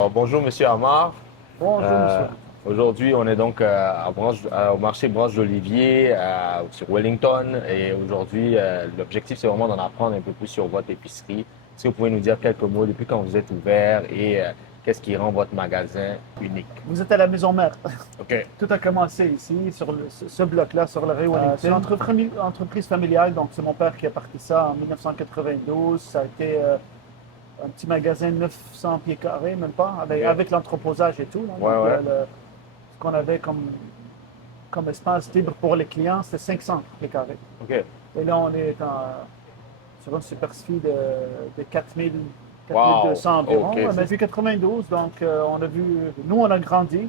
Alors, bonjour, Monsieur Amar. Bonjour, Euh, monsieur. Aujourd'hui, on est donc au marché Branche d'Olivier sur Wellington. Et aujourd'hui, l'objectif, c'est vraiment d'en apprendre un peu plus sur votre épicerie. Est-ce que vous pouvez nous dire quelques mots depuis quand vous êtes ouvert et qu'est-ce qui rend votre magasin unique? Vous êtes à la maison mère. OK. Tout a commencé ici, sur ce bloc-là, sur le rue Wellington. C'est une entreprise familiale, donc c'est mon père qui a parti ça en 1992. Ça a été un petit magasin de 900 pieds carrés, même pas, OK. avec l'entreposage et tout, hein. Ouais, Donc, ouais. ce qu'on avait comme espace libre pour les clients, c'était 500 pieds carrés. OK. Et là, on est sur une superficie de 4000, Wow. 4200 environ. OK. Mais depuis 92, donc on a vu, nous on a grandi.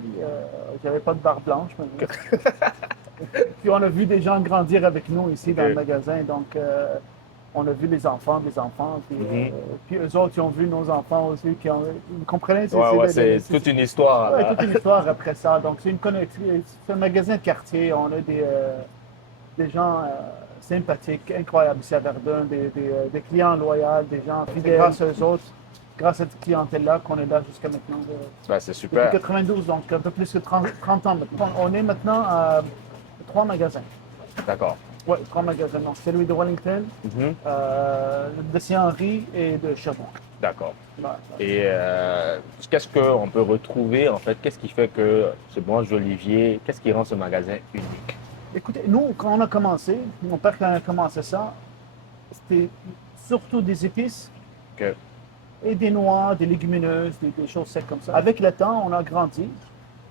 J'avais pas de barbe blanche, mais puis on a vu des gens grandir avec nous ici dans le OK. magasin. Donc on a vu les enfants des enfants. Mhm. Puis eux autres, ils ont vu nos enfants aussi. Vous comprenez? Ouais, ouais, c'est toute une histoire, Ouais, là. toute une histoire après ça. Donc c'est une connexion. C'est un magasin de quartier. On a des gens sympathiques, incroyables ici à Verdun, des clients loyaux, des gens fidèles. Grâce à eux autres, grâce à cette clientèle-là, qu'on est là jusqu'à maintenant. Ben, c'est Depuis super. 92, donc un peu plus que 30 ans maintenant. On est maintenant à trois magasins. D'accord. Oui, trois magasins. Donc, celui de Wellington, Mhm. de Saint-Henri et de Sherbrooke. D'accord. Voilà. Et qu'est-ce qu'on peut retrouver, en fait? Qu'est-ce qui fait que ce Branche d'Olivier, qu'est-ce qui rend ce magasin unique? Écoutez, nous, quand on a commencé, mon père, quand il a commencé ça, c'était surtout des épices Que, et des noix, des légumineuses, des choses secs comme ça. Avec le temps, on a grandi.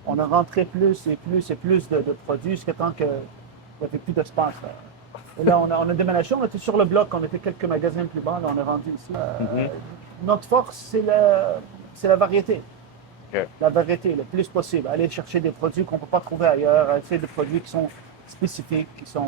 On a rentré plus et plus et plus de produits jusqu'à temps qu'il n'y avait plus d'espace. Et là, on a déménagé, on était sur le bloc, on était quelques magasins plus bas, là, on est rendu ici. Mhm. Notre force, c'est la variété. que, La variété, le plus possible. Aller chercher des produits qu'on ne peut pas trouver ailleurs, essayer des produits qui sont spécifiques, qui sont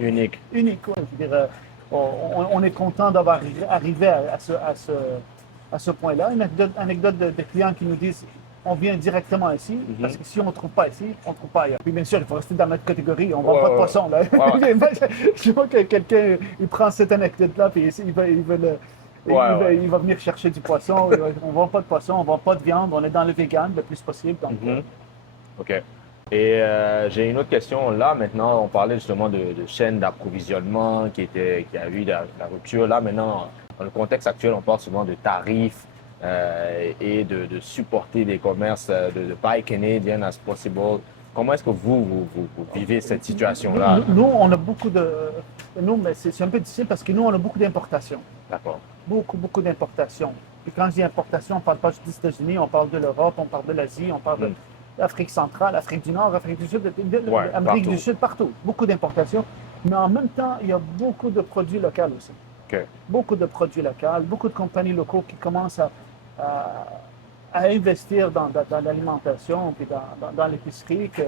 unique. uniques. Ouais. Je veux dire, on est content d'avoir arrivé à ce point-là. Une anecdote de clients qui nous disent on vient directement ici, parce Mhm. que si on ne trouve pas ici, on ne trouve pas ailleurs. Puis bien sûr, il faut rester dans notre catégorie. On ne vend Ouais, pas de ouais, poisson. Là. ouais, ouais, Je vois que quelqu'un il prend cette anecdote-là, puis il va venir chercher du poisson. On ne vend pas de poisson, on ne vend pas de viande. On est dans le vegan le plus possible. Donc, Mhm. OK. Et j'ai une autre question. Là, maintenant, on parlait justement de chaîne d'approvisionnement qui a eu la rupture. Là, maintenant, dans le contexte actuel, on parle souvent de tarifs et de supporter des commerces, de buy Canadian as possible. Comment est-ce que vous vivez cette situation-là? nous, on a beaucoup de. Nous, mais c'est un peu difficile parce que nous, on a beaucoup d'importations. D'accord. Beaucoup, beaucoup d'importations. Et quand je dis importation, on ne parle pas juste des États-Unis, on parle de l'Europe, on parle de l'Asie, on parle de Mhm. l'Afrique centrale, Afrique du Nord, Afrique du Sud, Ouais, Amérique du partout. Sud, partout. Beaucoup d'importations. Mais en même temps, il y a beaucoup de produits locaux aussi. OK. Beaucoup de produits locaux, beaucoup de compagnies locaux qui commencent à, à investir dans l'alimentation puis dans l'épicerie, qu'il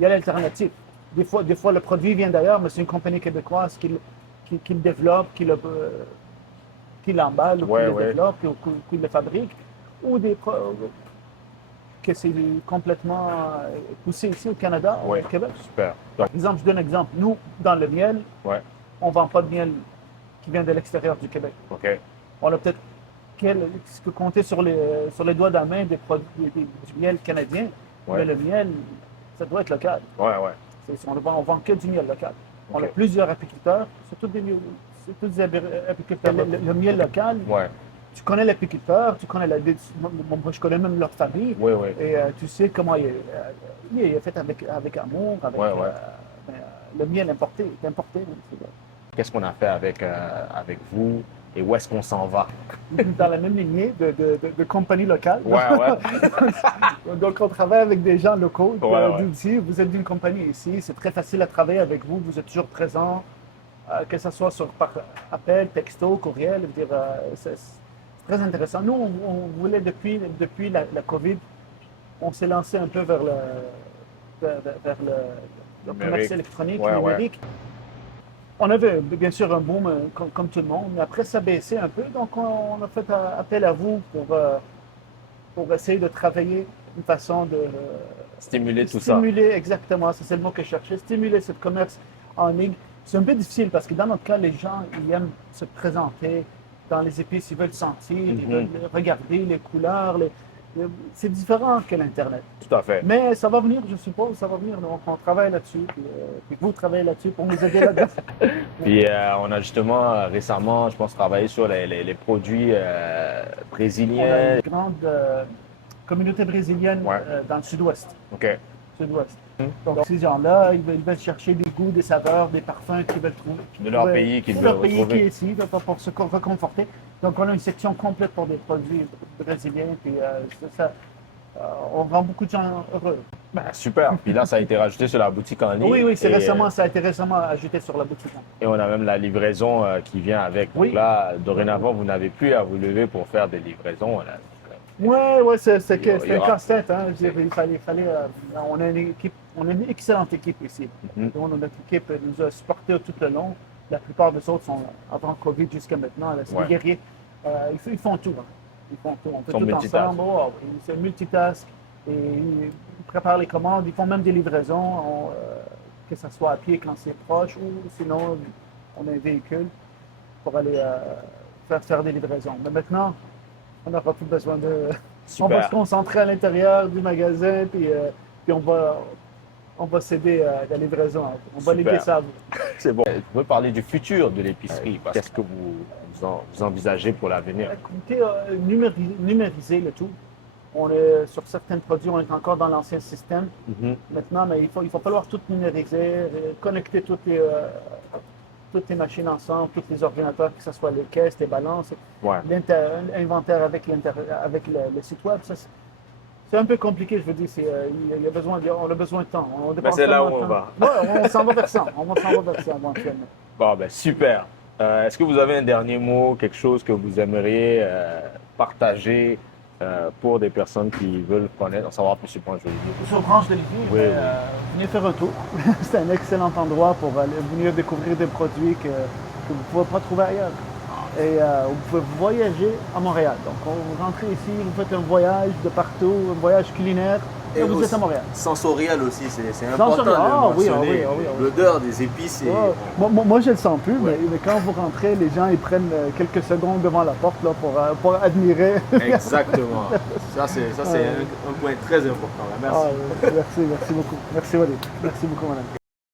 y a l'alternative. Des fois, le produit vient d'ailleurs, mais c'est une compagnie québécoise qui le développe, qui l'emballe ou qui Ouais, le ouais. développe ou qui le fabrique, ou que c'est complètement poussé ici au Canada, au Ouais. Québec. Super. Par exemple, je donne un exemple. Nous, dans le miel, Ouais. on ne vend pas de miel qui vient de l'extérieur du Québec. OK. On a peut-être ce que compter sur les doigts de la main du miel canadien, mais Ouais. le miel, ça doit être local. Ouais, ouais. On vend que du miel local. On a OK. plusieurs apiculteurs, c'est tous des apiculteurs. Le miel local, Ouais. tu connais l'apiculteur, tu connais moi, je connais même leur famille, Oui, oui. et tu sais comment il est fait avec amour, Ouais, ouais. mais, le miel importé, est importé. Qu'est-ce qu'on a fait avec vous et où est-ce qu'on s'en va? Dans la même lignée de compagnies locales. Ouais, ouais. Donc, on travaille avec des gens locaux Ouais, ouais. d'ici. Vous êtes d'une compagnie ici, c'est très facile à travailler avec vous. Vous êtes toujours présent, que ce soit par appel, texto, courriel. Je veux dire, c'est très intéressant. Nous, on voulait depuis la COVID, on s'est lancé un peu vers le commerce Numérique. électronique, Ouais, ouais. numérique. On avait bien sûr un boom comme tout le monde, mais après ça baissait un peu, donc on a fait appel à vous pour essayer de travailler une façon Stimuler de tout ça. stimuler exactement, c'est le mot que je cherchais, stimuler ce commerce en ligne. C'est un peu difficile parce que dans notre cas, les gens ils aiment se présenter dans les épices, ils veulent sentir, ils Mhm. veulent regarder les couleurs, C'est différent que l'Internet. Tout à fait. Mais ça va venir, je suppose, ça va venir. Donc, on travaille là-dessus, puis vous travaillez là-dessus pour nous aider là-dedans. Puis on a justement récemment, je pense, travaillé sur les produits On a brésiliens. une grande communauté brésilienne Ouais. dans le sud-ouest. OK. Sud-ouest. Hmm. Donc, ces gens-là, ils veulent chercher des goûts, des saveurs, des parfums qu'ils veulent trouver. De leur pays qu'ils de veulent leur pays qui retrouver. est ici, pour se reconforter. Donc, on a une section complète pour des produits brésiliens. Puis, on rend beaucoup de gens heureux. Ben, super. Puis là, ça a été rajouté sur la boutique en ligne. Oui, oui, Et, ça a été récemment ajouté sur la boutique. et on a même la livraison qui vient avec. Donc Oui. là, dorénavant, vous n'avez plus à vous lever pour faire des livraisons. Là. Oui, c'est Il y un aura- casse-tête. Hein. Je dirais, on a on a une excellente équipe ici. Mhm. Donc, notre équipe nous a supportés tout le long. La plupart des autres sont avant Covid jusqu'à maintenant. Là, c'est Ouais. des guerriers. Ils font tout. Hein. Ils font tout. On fait Ils sont tout multitask. ensemble. Oh, oui, c'est multitask. Et ils préparent les commandes. Ils font même des livraisons, que ce soit à pied quand c'est proche ou sinon on a un véhicule pour aller faire des livraisons. Mais maintenant, on n'aura plus besoin de. On va Super. se concentrer à l'intérieur du magasin, puis on va céder à la livraison. On va Super. léguer ça à vous. C'est bon. Vous pouvez parler du futur de l'épicerie. Qu'est-ce que vous envisagez pour l'avenir? Écoutez, numériser le tout. On est, sur certains produits, on est encore dans l'ancien système. Mhm. Maintenant, mais il va falloir tout numériser, connecter toutes les machines ensemble, tous les ordinateurs, que ce soit les caisses, les balances, Ouais. l'inventaire avec le site web. C'est un peu compliqué, je veux dire. Il y a besoin, on a besoin de temps. On dépense c'est là tellement où de on temps. va. Ouais, on s'en va vers ça. On va s'en va vers ça éventuellement. Bon, ben super. Est-ce que vous avez un dernier mot, quelque chose que vous aimeriez partager pour des personnes qui veulent connaître, en savoir plus sur Branche d'Olivier? Sur Branche d'Olivier, Oui, oui. venez faire un tour. C'est un excellent endroit pour aller venir découvrir des produits que vous ne pouvez pas trouver ailleurs. Et vous pouvez voyager à Montréal. Donc, vous rentrez ici, vous faites un voyage de partout, un voyage culinaire, et vous êtes à Montréal. Sensoriel aussi, c'est important Sensoriel, de ah oui, mentionner. ah oui, ah oui, ah oui. L'odeur des épices. Moi, je ne le sens plus, Ouais. mais quand vous rentrez, les gens ils prennent quelques secondes devant la porte là, pour admirer. Exactement. Ça, c'est un point très important. Là. Merci. Merci beaucoup. Merci, Walid. Merci beaucoup, madame.